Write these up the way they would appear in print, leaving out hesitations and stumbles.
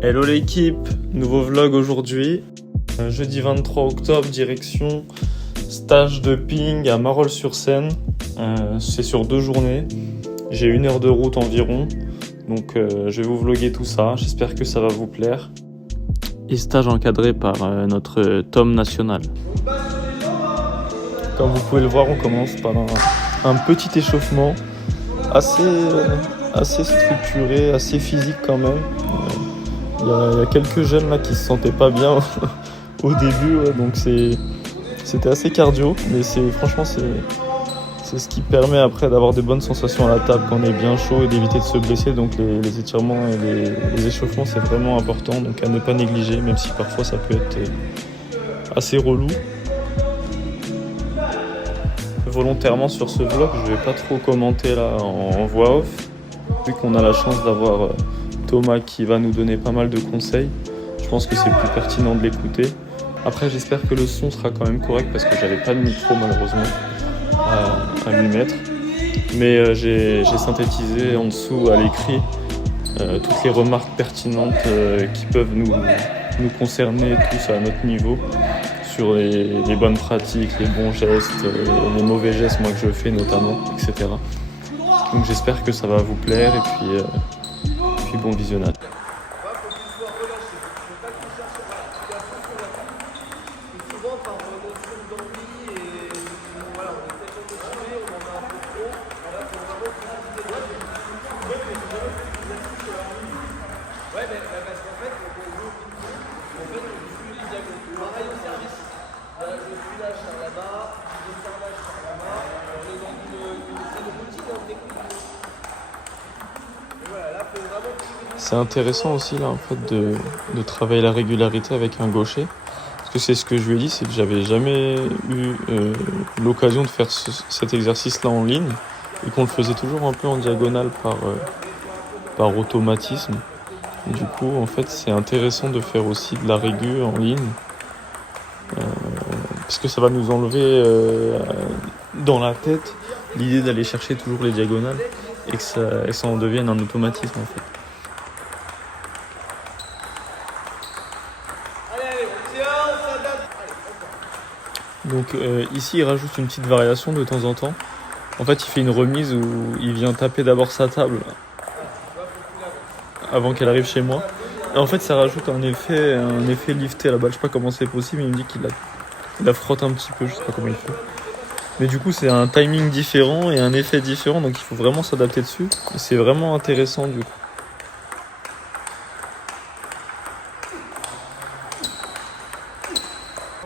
Hello l'équipe, nouveau vlog aujourd'hui. Jeudi 23 octobre, direction stage de ping à Marolles-sur-Seine. C'est sur 2 journées. J'ai 1 heure de route environ. Donc je vais vous vlogger tout ça. J'espère que ça va vous plaire. Et stage encadré par notre Tom national. Comme vous pouvez le voir, on commence par un petit échauffement assez structuré, assez physique quand même. Il y a quelques jeunes là qui se sentaient pas bien au début, ouais, donc c'était assez cardio, mais franchement c'est ce qui permet après d'avoir des bonnes sensations à la table quand on est bien chaud et d'éviter de se blesser. Donc les étirements et les échauffements, c'est vraiment important, donc à ne pas négliger, même si parfois ça peut être assez relou. Volontairement sur ce vlog, je vais pas trop commenter là en voix off, vu qu'on a la chance d'avoir Thomas qui va nous donner pas mal de conseils. Je pense que c'est plus pertinent de l'écouter. Après, j'espère que le son sera quand même correct parce que j'avais pas de micro malheureusement à lui mettre. Mais j'ai synthétisé en dessous à l'écrit toutes les remarques pertinentes qui peuvent nous concerner tous à notre niveau, sur les bonnes pratiques, les bons gestes, les mauvais gestes moi que je fais notamment, etc. Donc j'espère que ça va vous plaire et puis bon visionnage. C'est intéressant aussi là en fait de travailler la régularité avec un gaucher, parce que c'est ce que je lui ai dit, c'est que j'avais jamais eu l'occasion de faire cet exercice là en ligne et qu'on le faisait toujours un peu en diagonale par automatisme. Et du coup en fait c'est intéressant de faire aussi de la régu en ligne, parce que ça va nous enlever dans la tête l'idée d'aller chercher toujours les diagonales et que ça en devienne un automatisme en fait. Donc ici il rajoute une petite variation de temps en temps. En fait il fait une remise où il vient taper d'abord sa table avant qu'elle arrive chez moi. Et en fait ça rajoute un effet lifté à la balle. Je sais pas comment c'est possible, mais il me dit qu'il la frotte un petit peu, je sais pas comment il fait. Mais du coup c'est un timing différent et un effet différent, donc il faut vraiment s'adapter dessus. Et c'est vraiment intéressant du coup.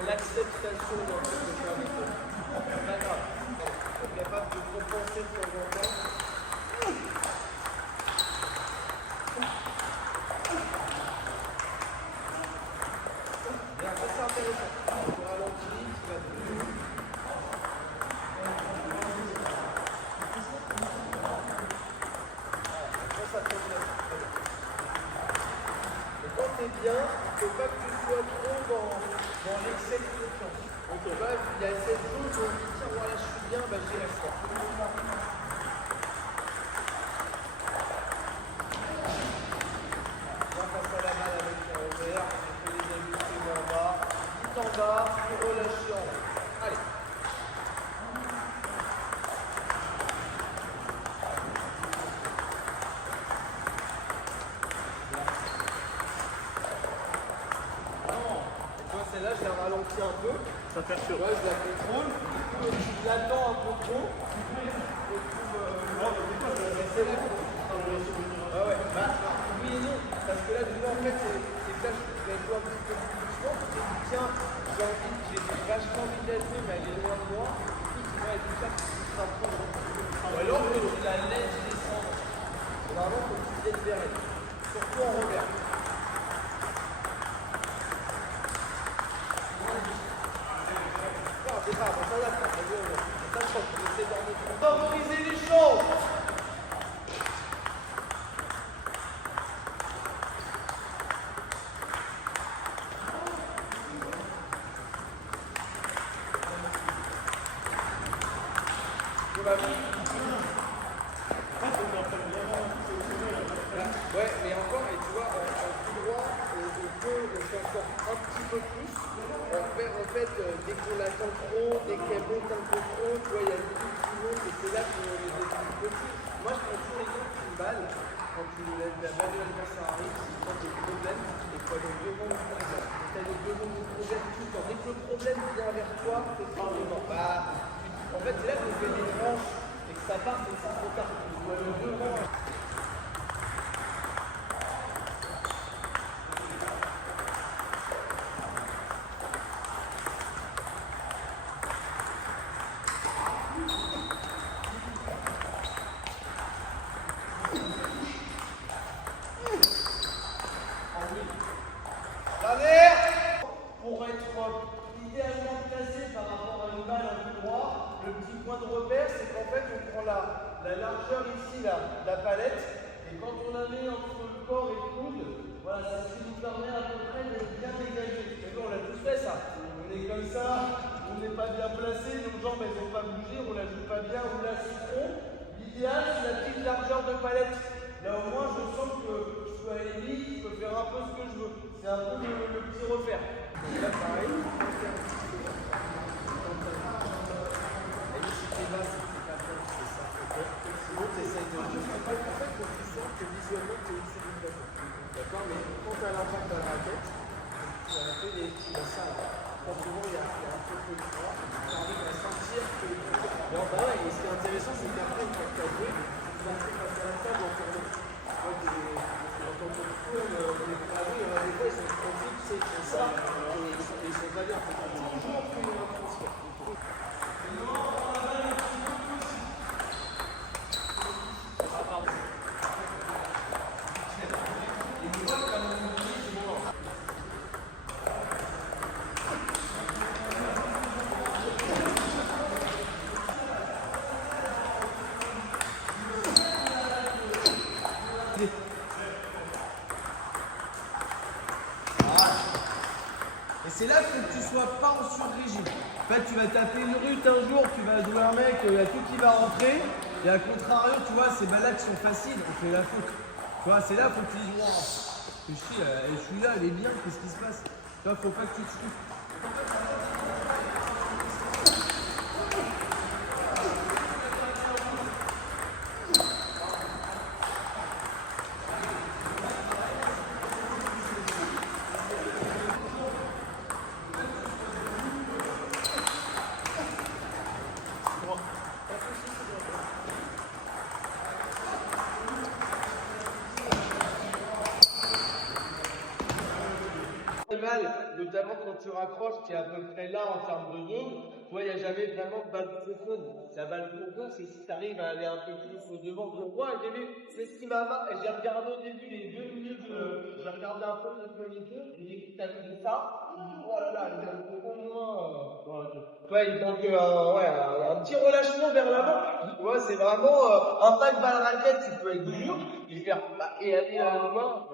L'acceptation dans ce que faire des choses. C'est pas grave. On est capable de compenser de temps en temps. C'est intéressant. Le ralenti, qui va plus. Ça te plaît. Et quand t'es bien, il ne faut pas que tu sois trop dans l'excès de confiance. Donc là, il y a cette zone où on dit tiens, voilà, je suis bien, j'y reste. Là, face à la balle avec un vert, on fait les ajustements en bas, vite en bas, et relâcher en haut. Allez. Celle-là, je la ralentis un peu. Ça perturbe. Ouais, je la contrôle. Je l'attends un peu trop. Ouais. Bah, oui et non. Parce que là, du coup, en fait, c'est que là, je vais jouer un petit peu plus doucement. Parce que tiens, j'ai vachement envie d'être, mais elle est loin de moi. Tu vois, et tout ça, qui se rapproche. Ou alors que tu la laisses descendre. Normalement, il faut que tu viennes vers elle. Surtout en revers. Favoriser les choses. Ouais, mais encore, et tu vois, en tout droit, peut, on s'en sort un petit peu plus. Dès qu'on l'attend trop, dès qu'elle monte un peu trop, tu vois, il y a le truc qui monte et c'est là qu'on les détruit petit. Moi, je prends toujours l'exemple d'une balle. Quand la balle adversaire arrive, c'est quand il y a des problèmes et qu'il faut aller devant du problème. Tu as les devant du problème tout le temps. Dès que le problème vient vers toi, c'est pas devant. En fait, c'est là qu'on fait des tranches et que ça part, mais c'est trop tard. Tu dois aller devant. Pour être idéalement placé par rapport à une balle en tout droit, le petit point de repère, c'est qu'en fait, on prend la largeur ici, la palette, et quand on la met entre le corps et le coude, voilà, c'est ce qui nous permet à peu près de bien dégager. Mais bon, on l'a tous fait ça. On est comme ça, on n'est pas bien placé, nos jambes elles n'ont pas bougé, on la joue pas bien, on la citron. L'idéal, c'est la petite largeur de palette. Là au moins, je sens que je peux aller vite, je peux faire un peu ce que je veux. C'est un peu le petit repère. Donc là, pareil. Si t'es là, c'est pas bien, c'est ça. Sinon, tu essayes de. En fait, il faut que tu sens que visuellement, tu es une civilisation. D'accord. Mais quand tu as l'impact à la raquette, tu as fait des petits bassins. Quand souvent, il y a un peu de froid, tu arrives à sentir que. Alors, bah ouais, et ce qui est intéressant, c'est qu'après, quand tu as joué, tu vas rester face à la table en tournant. Quand on tourne, on est préparé, il y en a des fois, ils sont fixés, ils font ça, et ils sont pas bien. Il faut toujours qu'il y ait un transfert. Et c'est là qu'il faut que tu sois pas en sur-régime. En fait, tu vas taper une rute un jour, tu vas jouer un mec, il y a tout qui va rentrer. Et à contrario, tu vois, ces balles-là qui sont faciles, on fait la faute. Tu vois, c'est là qu'il faut que tu dises, waouh, je suis là, elle est bien, qu'est-ce qui se passe? Tu vois, faut pas que tu te souffles. Notamment quand tu raccroches, qui est à peu près là en termes de zone, il n'y a jamais vraiment de balle profonde. La balle profonde, c'est si tu arrives à aller un peu plus au devant. Donc moi, c'est ce qui m'a marqué. J'ai regardé au début les 2 minutes, j'ai regardé un peu notre moniteur, et j'ai dit, t'as vu ça? Oh là là, il est au moins. Ouais, il manque un petit relâchement vers l'avant. Ouais, c'est vraiment impact balle raquette, tu peux être dur, et faire, et aller à la main.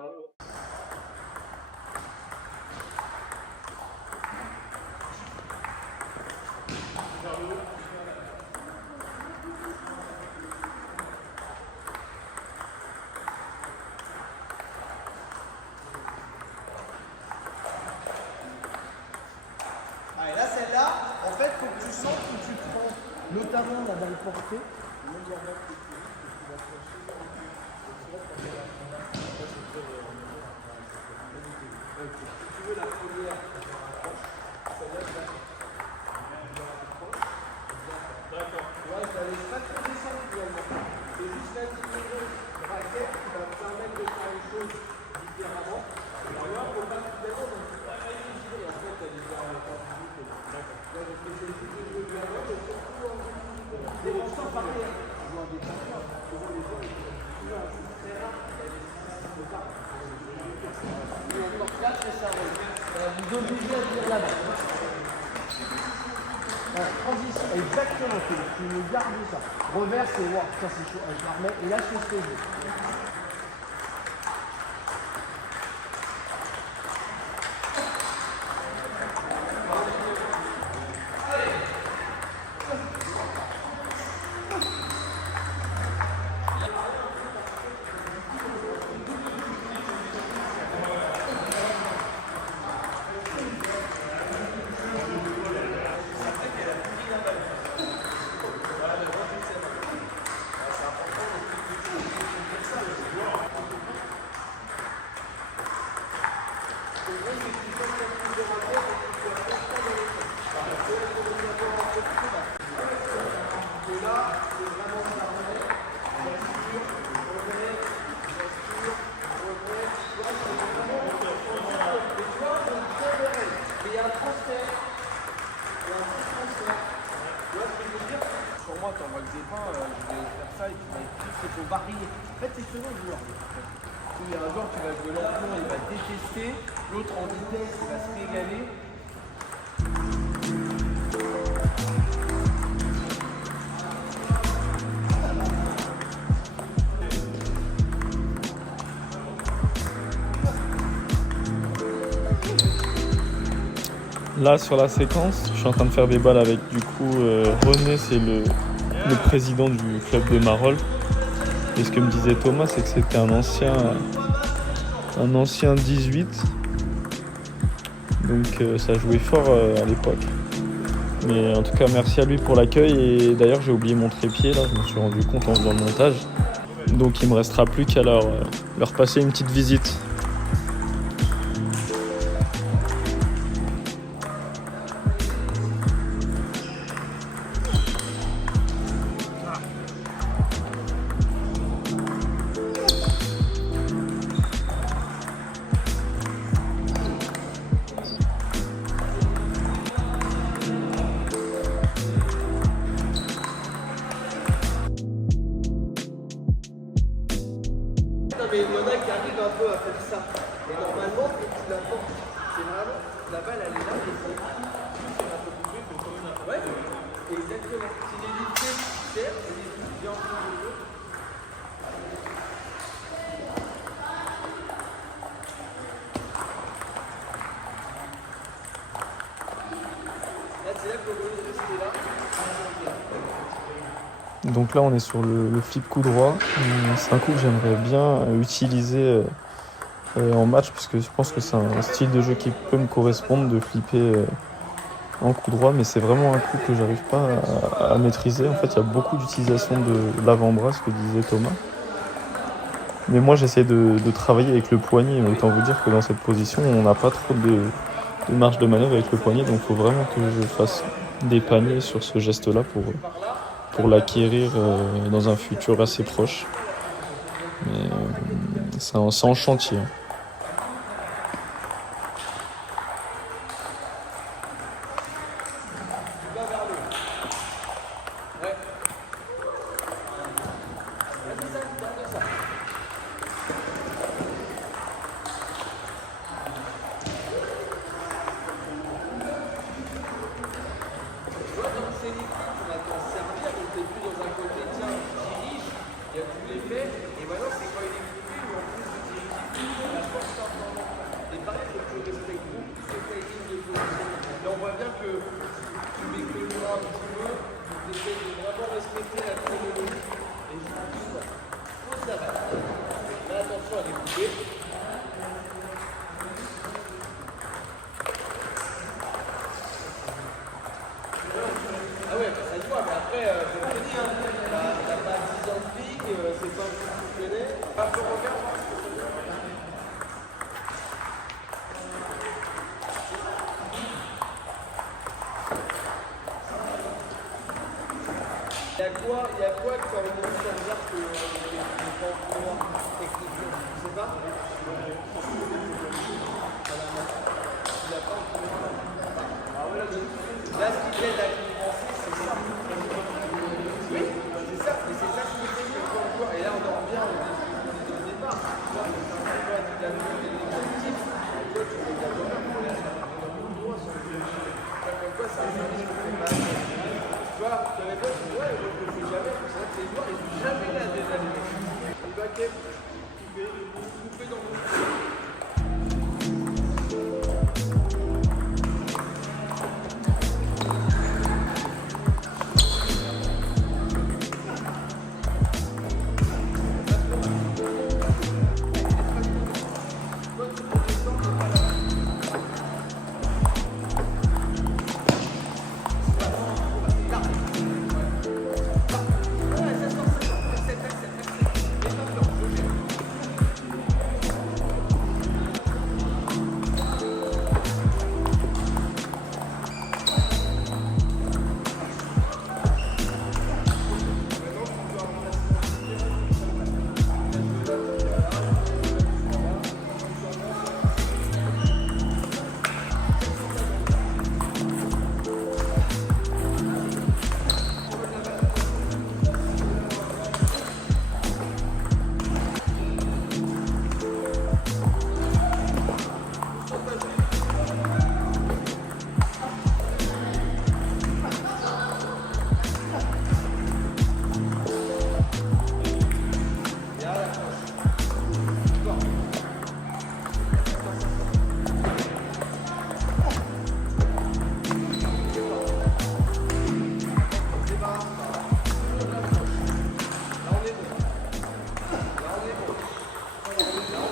Et là, celle-là, en fait, il faut que tu sens que tu prends notamment la balle portée. Si tu veux la première, celle-là, d'accord. Tu vois, ça laisse pas trop descendre finalement. C'est juste l'intégrer de raquette qui va te permettre de faire les choses différemment. Alors là, il ne faut pas tout d'abord, donc tu vas pas exiger. En fait, elle est déjà en état physique. D'accord. Là, donc c'est une petite jeu de la main, mais surtout en physique. Et on sent pareil. Tu vois des personnes, souvent les gens, tu vois, c'est très rare. Donc là, c'est ça. Vous obligez à tenir la balle. Transition, exactement, tu me gardes ça. Reverse et voir, ça c'est chaud, je la remets et là je fais ce que je veux. Pour moi, t'envoies le départ, je vais faire ça et puis c'est pour varier. En fait, c'est selon le joueur. Il y a un joueur qui va jouer lentement, il va détester, l'autre en vitesse, il va se régaler. Là sur la séquence, je suis en train de faire des balles avec du coup René, c'est le président du club de Marolles. Et ce que me disait Thomas, c'est que c'était un ancien 18. Donc ça jouait fort à l'époque. Mais en tout cas merci à lui pour l'accueil. Et d'ailleurs j'ai oublié mon trépied là, je me suis rendu compte en faisant le montage. Donc il me restera plus qu'à leur passer une petite visite. Mais il y en a qui arrivent un peu à faire ça. Et normalement, quand tu la portes, c'est vraiment, la balle elle est là, et c'est un peu plus que comme une. Ouais, exactement. Si les lignes serrent, et les lignes bien en plus de jeu. Là, c'est là qu'on veut rester là. Donc là on est sur le flip coup droit. C'est un coup que j'aimerais bien utiliser en match parce que je pense que c'est un style de jeu qui peut me correspondre de flipper en coup droit, mais c'est vraiment un coup que j'arrive pas à maîtriser. En fait il y a beaucoup d'utilisation de l'avant-bras, ce que disait Thomas. Mais moi j'essaie de travailler avec le poignet, mais autant vous dire que dans cette position on n'a pas trop de marge de manœuvre avec le poignet, donc il faut vraiment que je fasse des paniers sur ce geste-là pour l'acquérir dans un futur assez proche. Mais c'est en chantier. Il y a quoi quand on est sur le genre que n'est pas en cours techniquement? Je sais pas. Il n'a pas en cours. Là, ce qui t'aide à compenser, c'est ça. Oui, c'est ça. Mais c'est ça qui fait que quand on voit, et là on en revient au départ, tu vois, c'est un peu la notion des négatifs. Toi, tu regardes vraiment pour les droits sur le jeu. Comme quoi, c'est un service qu'on fait mal. Tu vois, tu avais pas, tu dis, ouais, je ne fais jamais. C'est vrai que les joueurs, ils n'ont jamais l'adrénaline. Le baquet, coupé dans le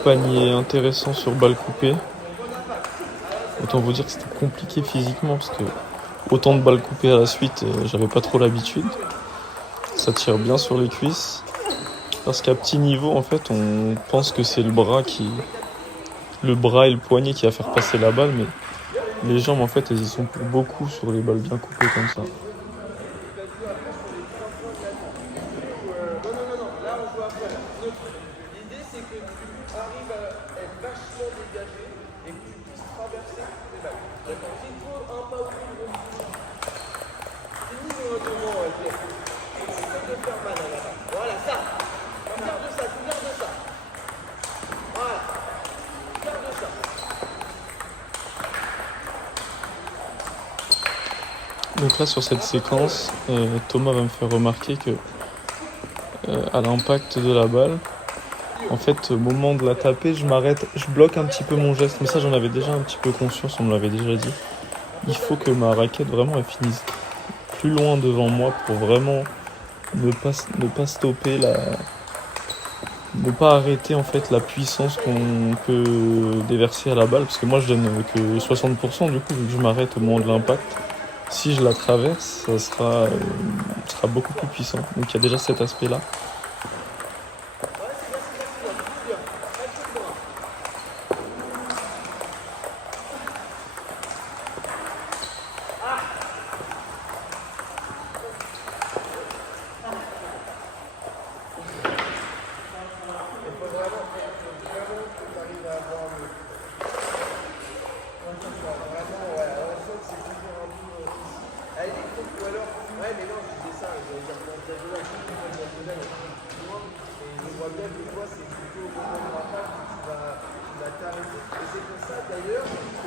panier intéressant sur balle coupée. Autant vous dire que c'était compliqué physiquement parce que autant de balles coupées à la suite, j'avais pas trop l'habitude. Ça tire bien sur les cuisses. Parce qu'à petit niveau, en fait, on pense que c'est le bras et le poignet qui va faire passer la balle, mais les jambes, en fait, elles y sont pour beaucoup sur les balles bien coupées comme ça. L'idée, c'est que tu arrives à être vachement dégagé et que tu puisses traverser les balles. D'accord. S'il faut un pas ou deux, c'est mis dans un moment, Pierre. Essaye de faire mal à la balle. Voilà, ça. Tu gardes ça, tu gardes ça. Voilà. Tu gardes ça. Donc là, sur cette séquence, Thomas va me faire remarquer que à l'impact de la balle, en fait, au moment de la taper, je m'arrête, je bloque un petit peu mon geste. Mais ça, j'en avais déjà un petit peu conscience, on me l'avait déjà dit. Il faut que ma raquette, vraiment, elle finisse plus loin devant moi pour vraiment ne pas stopper ne pas arrêter en fait la puissance qu'on peut déverser à la balle. Parce que moi, je donne que 60% du coup, vu que je m'arrête au moment de l'impact. Si je la traverse, ça sera beaucoup plus puissant. Donc il y a déjà cet aspect-là.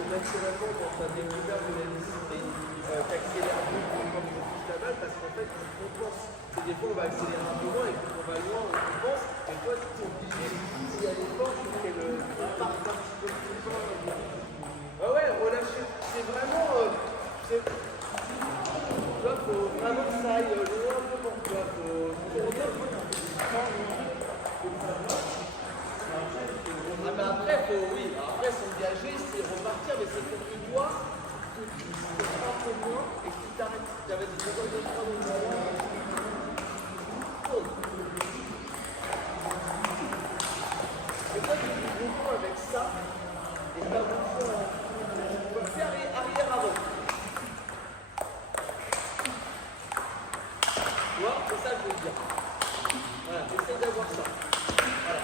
Naturellement, dans ta découverte de la discipline, t'accélères beaucoup quand tu touches la balle parce qu'en fait, tu compenses. Et des fois, on va accélérer un peu moins et quand on va loin, on compense. Et toi, tu es obligé, s'il y a l'effort, il faut qu'elle parte un petit peu plus fort. Ah ouais, relâcher. C'est vraiment. Tu vois, faut vraiment que ça aille loin devant toi. Faut tourner. Ah bah après, après s'engager, c'est repartir, mais c'est pour que toi, que tu fasses un peu moins et que tu t'arrêtes. Tu avais des secondes de temps de et toi, tu fais beaucoup avec ça, et t'as beaucoup tu peux faire arrière-avant. Tu vois, c'est ça que je veux dire. Voilà, essaye d'avoir ça. Voilà.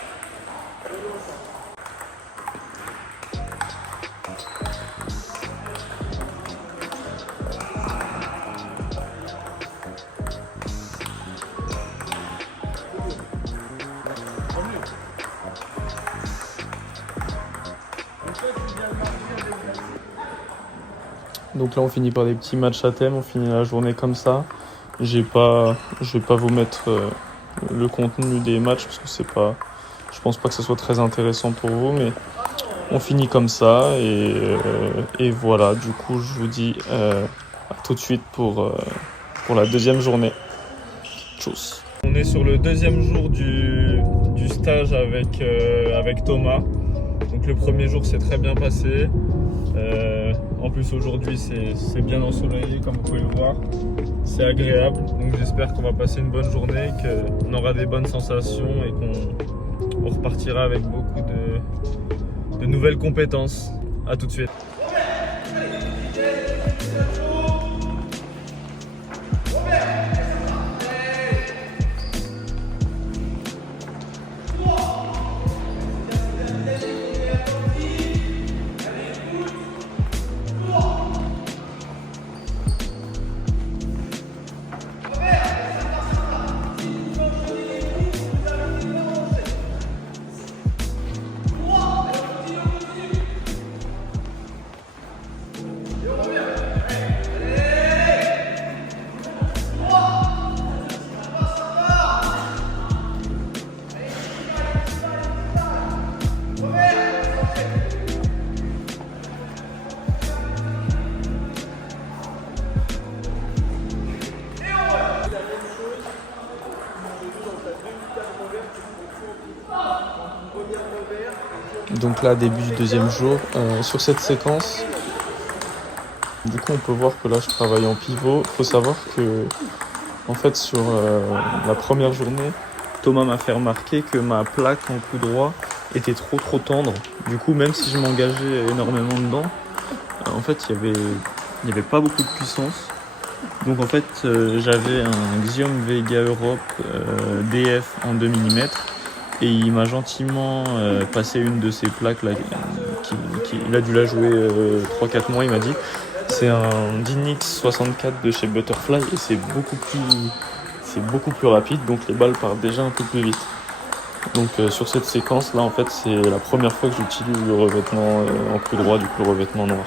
Voyons ça. Donc là, on finit par des petits matchs à thème, on finit la journée comme ça. Je vais pas vous mettre le contenu des matchs parce que je pense pas que ce soit très intéressant pour vous, mais on finit comme ça et voilà. Du coup, je vous dis à tout de suite pour la deuxième journée. Tchuss. On est sur le deuxième jour du stage avec Thomas. Donc le premier jour s'est très bien passé. En plus aujourd'hui c'est bien ensoleillé comme vous pouvez le voir. C'est agréable. Donc j'espère qu'on va passer une bonne journée, qu'on aura des bonnes sensations et qu'on repartira avec beaucoup de nouvelles compétences. À tout de suite. Donc là, début du deuxième jour. Sur cette séquence, du coup, on peut voir que là, je travaille en pivot. Il faut savoir que, en fait, sur la première journée, Thomas m'a fait remarquer que ma plaque en coup droit était trop tendre. Du coup, même si je m'engageais énormément dedans, en fait, il y avait pas beaucoup de puissance. Donc en fait, j'avais un Xiom Vega Europe DF en 2 mm et il m'a gentiment passé une de ces plaques là. Il a dû la jouer 3-4 mois, il m'a dit. C'est un Dynix 64 de chez Butterfly et c'est beaucoup plus rapide, donc les balles partent déjà un peu plus vite. Donc sur cette séquence là, en fait, c'est la première fois que j'utilise le revêtement en coup droit, du coup le revêtement noir.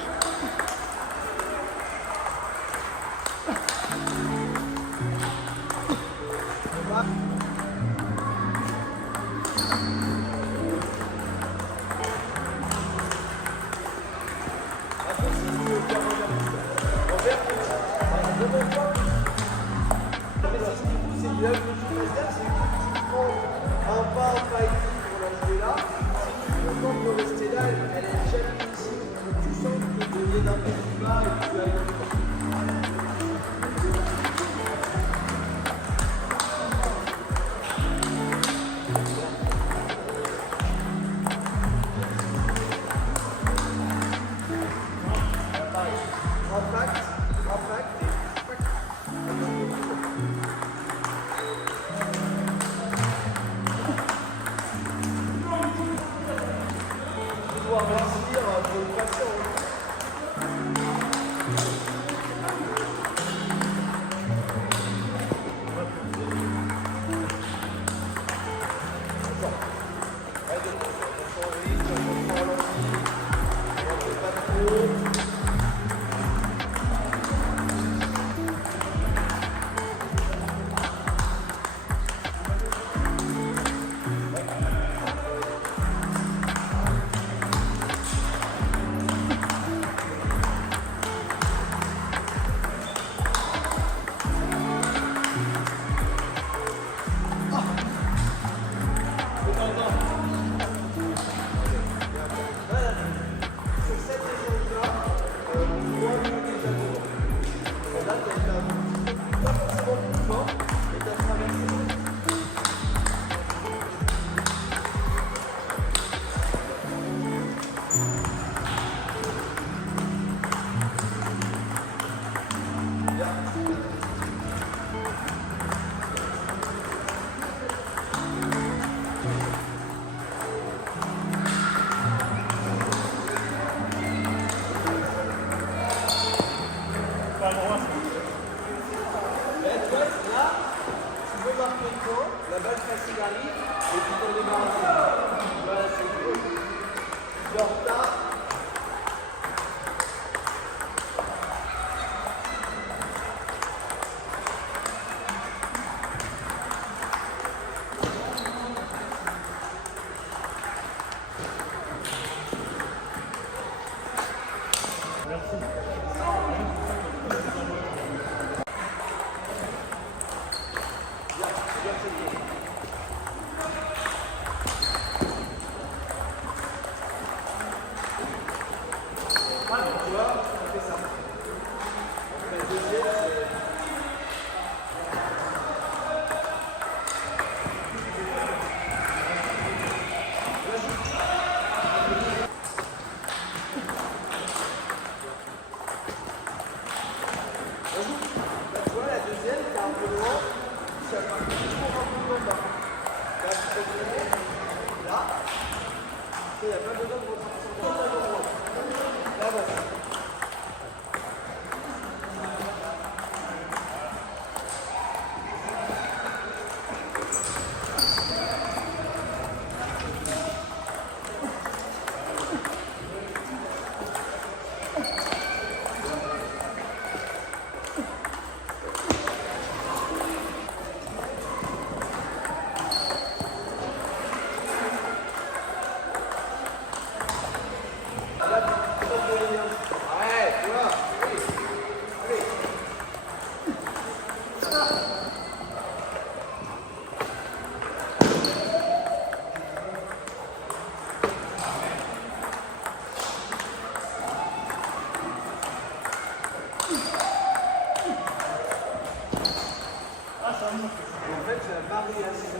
en fait, la variation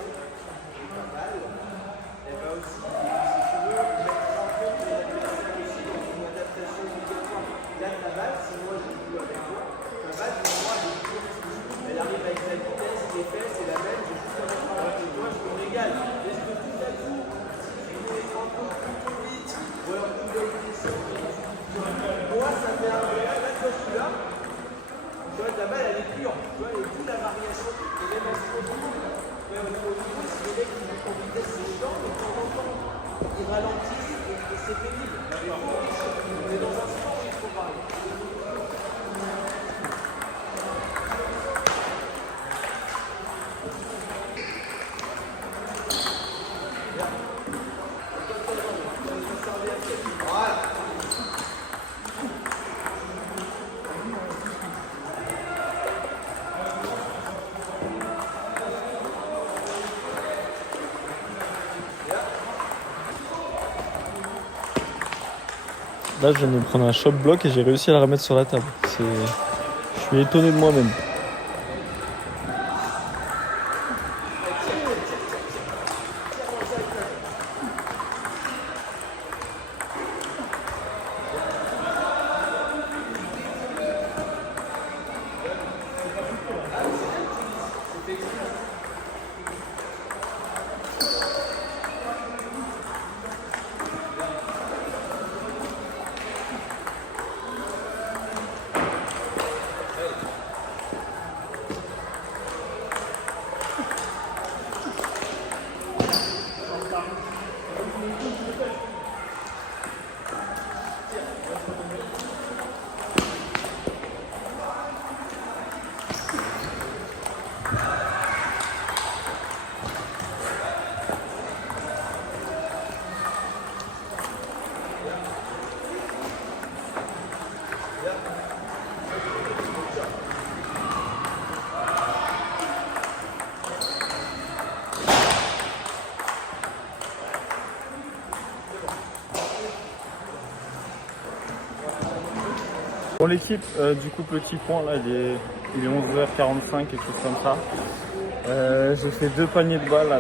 pas mal, elle va aussi, si tu veux, mettre en compte les adversaires aussi dans une adaptation obligatoire. Là, ta balle, si moi je joue avec toi, ta balle, pour moi, elle est courte. Elle arrive avec la vitesse, les fesses et la même, j'ai juste à mettre en avec toi, je me régale. Est-ce que tout à coup, si tu veux être un peu plus vite, ou alors tu dois être descendu, moi, ça fait un vrai, là, toi, je suis là. Tu vois, ta balle, elle est pure. Tu vois, et toute la variation, et même en se mais au niveau, si les mecs qui montent en vitesse, c'est chiant, mais de temps en temps, ils ralentissent et c'est pénible. On est dans un sport où il faut varier. Là, je viens de me prendre un shop block et j'ai réussi à la remettre sur la table. Je suis étonné de moi-même. Pour l'équipe, du coup, petit point, là, il est 11h45, quelque chose comme ça. J'ai fait 2 paniers de balles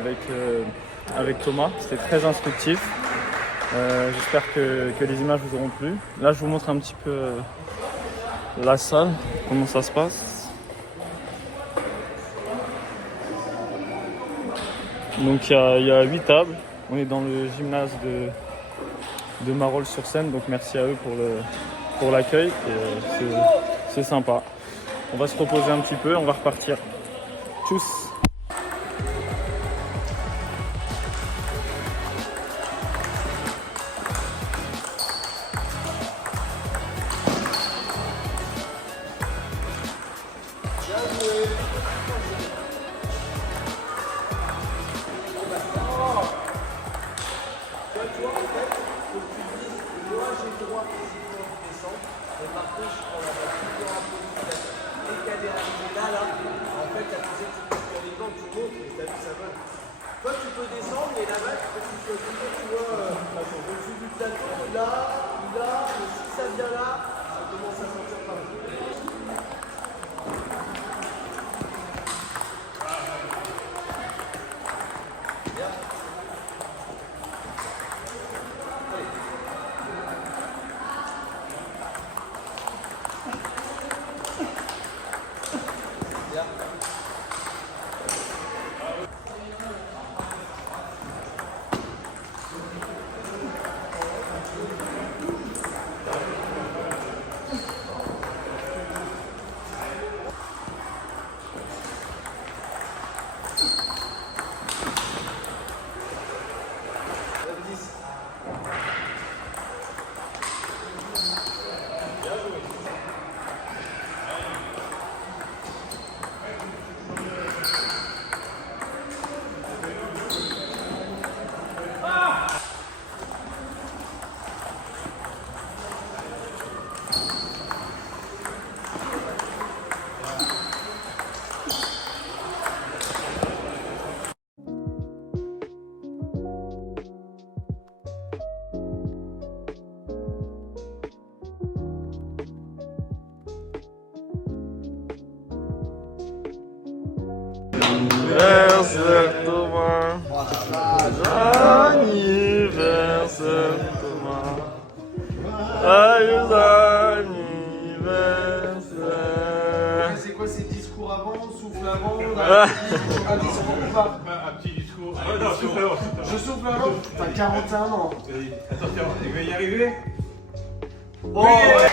avec Thomas, c'était très instructif. J'espère que les images vous auront plu. Là, je vous montre un petit peu la salle, comment ça se passe. Donc il y a 8 tables, on est dans le gymnase de Marolles-sur-Seine, donc merci à eux pour l'accueil, et c'est sympa. On va se reposer un petit peu, on va repartir. Tchuss! Toi, tu peux descendre, mais là-bas, tu vois, au-dessus du plateau, là, et si ça vient là, ça commence à sentir pas mal. Anniversaire Thomas. Anniversaire Thomas. Joyeux anniversaire. C'est quoi ces discours avant, souffle avant, un discours ou pas? Un petit discours. Je souffle avant. T'as 41 ans. Attention, il va y arriver. Oh ouais.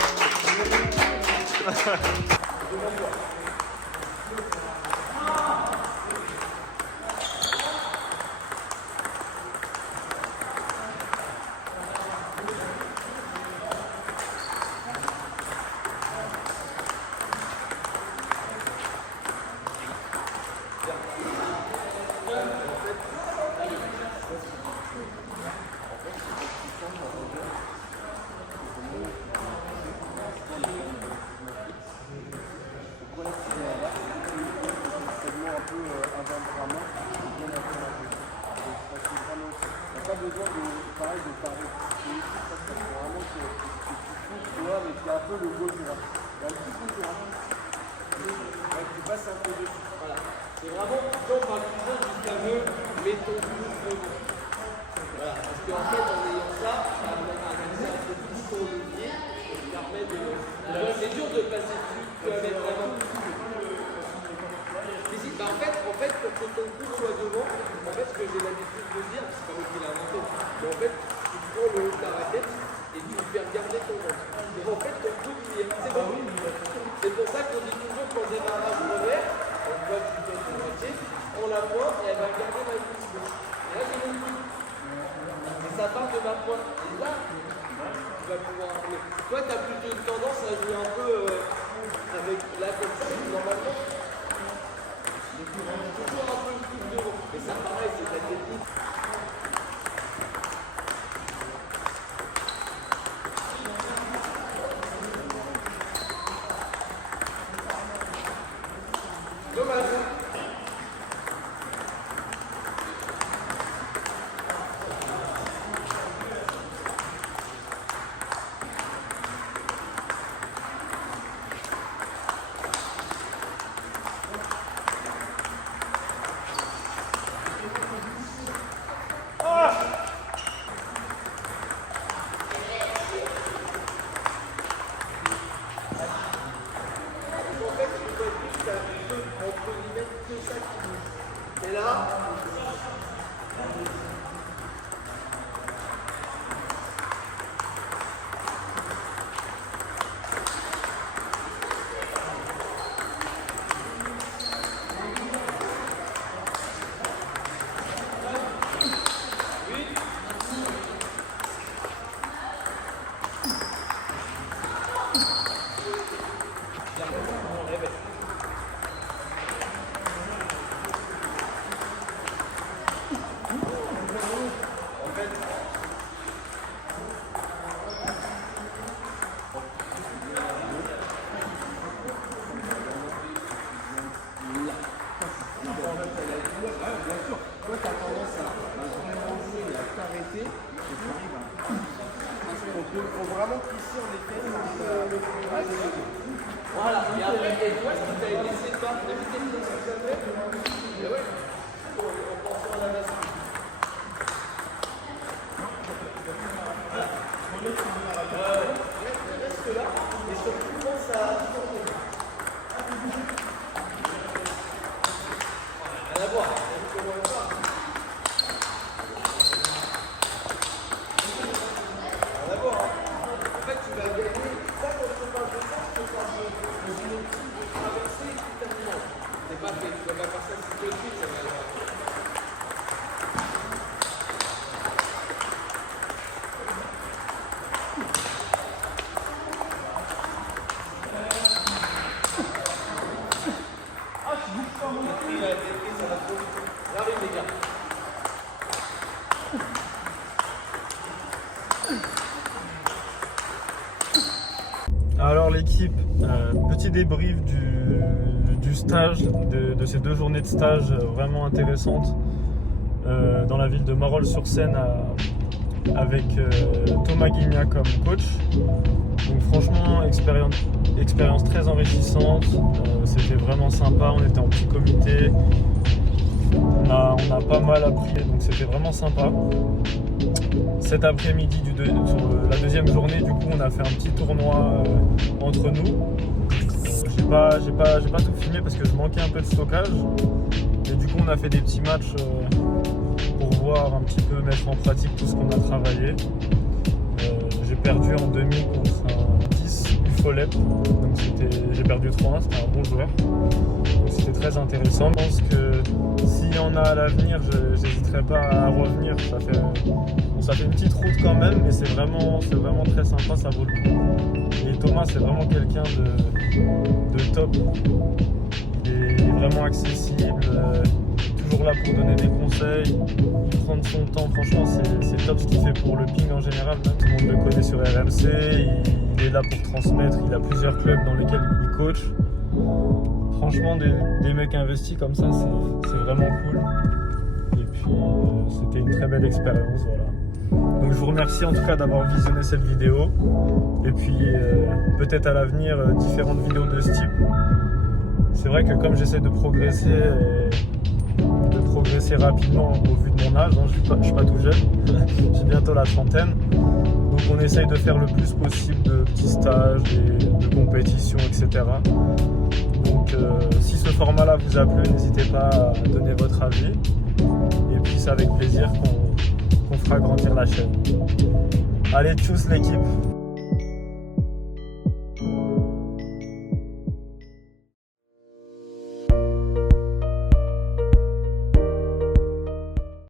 Pas besoin de pareil de parler. C'est vraiment que tu vois, mais tu as un peu le beau jour. Il y a un petit peu de jour. Tu passes un peu dessus. Voilà. C'est vraiment quand par le cuisine jusqu'à me mets ton couple. Voilà. Parce qu'en fait, en ayant ça, ça a un accès un peu plus au levier qui permet de. C'est dur de passer dessus. Tu vas mettre vraiment. Bah en fait, pour que ton cou soit devant, en fait, ce que j'ai l'habitude de dire, c'est pas moi qui l'ai inventé, mais en fait, tu prends le haut de ta raquette et tu fais regarder ton ventre. Et en fait, ton cou, il est c'est bon. C'est pour ça qu'on dit toujours qu'en démarrage revers, on voit que tu fais ton moitié, on la pointe et elle va regarder ma cuisse gauche. Et là, j'ai mon cou. Et ça part de ma pointe. Et là, tu vas pouvoir. Toi, tu as plutôt une tendance à jouer un peu avec la comme ça, normalement. Toujours un peu le coup devant. Mais ça pareil, c'est la technique. Dommage. Et là, faut vraiment qu'ici on ait fait voilà, et après, et toi, ce que tu as laissé de part, d'éviter de ce que ça fait. Et ouais, on pense à la base. Reste là, et surtout pense à tourner. Rien à voir, on ne commence pas. En fait, tu vas gagner ça quand tu parles de ça, tu parles de traverser et tout terminal. C'est pas fait, tu dois pas faire ça si tout de suite, ça va aller. Ah, tu bouges pas mon esprit, là, ça va trop vite. J'arrive, les gars. Alors l'équipe, petit débrief du stage, de ces 2 journées de stage vraiment intéressantes dans la ville de Marolles-sur-Seine avec Thomas Guigna comme coach. Donc franchement, expérience très enrichissante, c'était vraiment sympa, on était en petit comité, a pas mal appris, donc c'était vraiment sympa. Cet après-midi, sur la deuxième journée, du coup, on a fait un petit tournoi entre nous. J'ai pas tout filmé parce que je manquais un peu de stockage. Et du coup, on a fait des petits matchs pour voir un petit peu mettre en pratique tout ce qu'on a travaillé. J'ai perdu en demi contre un 10 Ufolep, donc j'ai perdu 3-1, c'était un bon joueur. Donc c'était très intéressant. Je pense que s'il y en a à l'avenir, je n'hésiterai pas à revenir. Ça fait une petite route quand même, mais c'est vraiment très sympa, ça vaut le coup. Et Thomas, c'est vraiment quelqu'un de top. Il est vraiment accessible, toujours là pour donner des conseils, prendre son temps. Franchement, c'est top ce qu'il fait pour le ping en général. Même tout le monde le connaît sur RMC, il est là pour transmettre. Il a plusieurs clubs dans lesquels il coach. Franchement, des mecs investis comme ça, c'est vraiment cool. Et puis, c'était une très belle expérience. Voilà. Donc je vous remercie en tout cas d'avoir visionné cette vidéo. Et puis, peut-être à l'avenir, différentes vidéos de ce type. C'est vrai que comme j'essaie de progresser rapidement au vu de mon âge, hein, je suis pas tout jeune, j'ai bientôt la trentaine. Donc on essaye de faire le plus possible de petits stages, de compétitions, etc. Donc si ce format-là vous a plu, n'hésitez pas à donner votre avis. Et puis c'est avec plaisir qu'on fera grandir la chaîne. Allez, tchuss l'équipe!